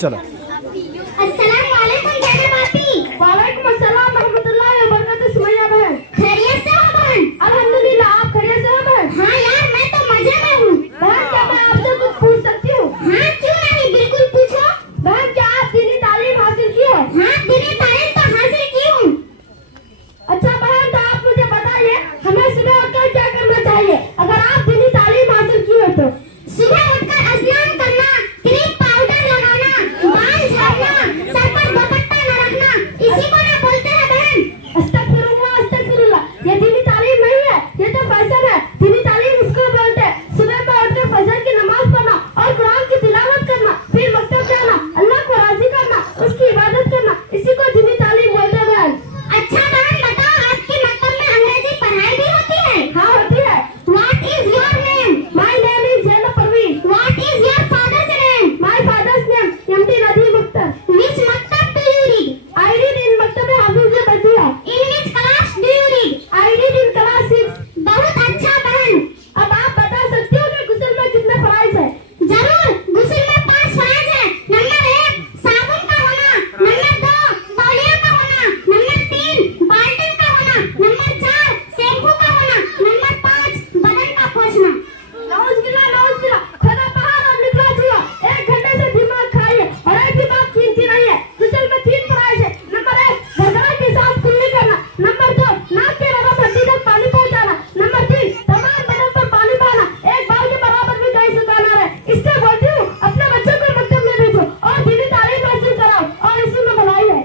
चलो। अस्सलाम वालेकुम जाना बाती। वालेकुम अस्सलाम रहमतुल्लाहि व बरकातहू। सुमैया बहन खैरियत से हो बहन? अल्हम्दुलिल्लाह, आप खैरियत से हो बहन? हाँ यार, मैं तो मजे में हूँ। बहन क्या मैं आपसे कुछ पूछ सकती हूँ? हाँ क्यों नहीं, बिल्कुल पूछो। बहन क्या आप दीनी तालीम हासिल की है? हाँ दीनी तालीम तो हासिल की हूँ। अच्छा बहन, तो आप मुझे बताइए हमें सुबह उठकर क्या करना चाहिए अगर आप दीनी तालीम हासिल की हो तो? सुबह उठकर स्नान करना, क्रीम पाउडर लगाना, बाल झाड़ना, सर पर दुपट्टा न रखना, इसी को ना बोलते हैं बहन अस्तगफिरुल्लाह अस्तगफिरुल्लाह। ये दीनी तालीम नहीं है, ये तो फैशन है। दीनी तालीम इसको बोलते हैं सुबह में उठकर फजर की नमाज पढ़ना और कुरान की तिलावत करना, फिर मकतब जाना, अल्लाह को राजी करना, उसकी इबादत करना, इसी को दीनी तालीम बोलते हैं बहन। अच्छा बहन बताओ, आपके मकतब में अंग्रेजी पढ़ाई भी होती है? हाँ होती है। What is your name? My name is Zainab Parveen. What is your father's name? My father's name MD Nadeem Akhtar. Which maktab do you read? I read in Maktab Hafiz Badiya. In which class do you read? I read in class 6. बहुत अच्छा बहन। अब आप बता सकते हो कि गुस्ल में कितने फराइज है? जरूर, गुस्ल में 5 फराइज है। नंबर 1 साबुन का होना, नंबर 2 तौलिया का होना, नंबर 3 बाल्टी का होना, नंबर 4 शैम्पू का होना, नंबर 5 बदन का पोंछना। नौज़ खाना बाहर और निकला जुआ। 1 घंटे से दिमाग खाइए और एक भी बात कीमती नहीं है। गुस्ल में 3 फराइज है। नंबर 1 गर्दन के साथ कुल्ली करना, नंबर 2 नाक के रगों हड्डी तक पानी पहुंचाना, नंबर 3 तमाम बदन पर पानी बहाना, एक बाल के बराबर भी नहीं सुखाना है। इससे बोलती हूँ अपने बच्चों को मकतब में भेजो और दीनी तालीम हासिल कराओ और इसी में भलाई है।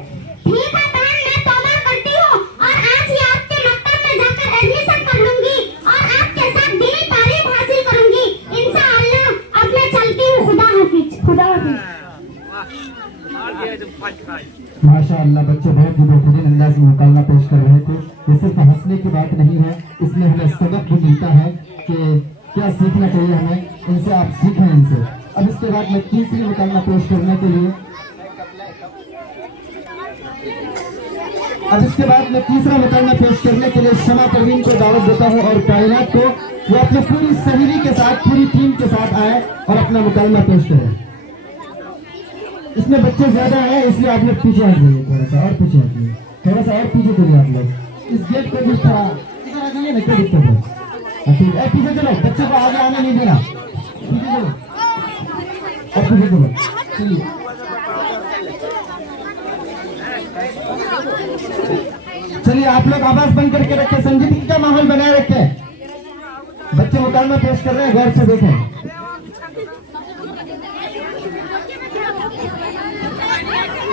ठीक है बहन, मैं तौबा करती हूँ और आज ही आपके मकतब में जाकर एडमिशन कर लूंगी और आपके साथ दीनी तालीम हासिल करूंगी इंशाअल्लाह। अब मैं चलती हूँ, खुदा हाफिज। खुदा हाफिज। माशाअल्लाह, बच्चे बहुत ही बेहतरीन अंदाज में मुकालमा पेश कर रहे थे। ये सिर्फ हंसने की बात नहीं है, इसमें हमें सबक भी मिलता है कि क्या सीखना चाहिए हमें इनसे। आप सीखें इनसे। अब इसके बाद मैं तीसरी मुकालमा पेश करने के लिए तीसरा मुकालमा पेश करने के लिए शमा परवीन को दावत देता हूँ और कायनात को वो अपने पूरी सहेली के साथ, पूरी टीम के साथ आए और अपना मुकालमा पेश करें। इसमें बच्चे ज्यादा हैं इसलिए आप लोग पीछे हट जाइए, थोड़ा सा और पीछे हटिए, थोड़ा सा और पीछे करिए आप लोग। इस गेट को जिस तरह इधर आ जाइए ना, क्या दिक्कत है? ठीक है, पीछे चलो, बच्चों को आगे आने नहीं देना। पीछे चलो और पीछे चलो, चलिए। चलिए आप लोग आवाज बंद करके रखें, संगीत का माहौल बनाए रखें। बच्चे मुकालमा पेश कर रहे हैं, गौर से देखें।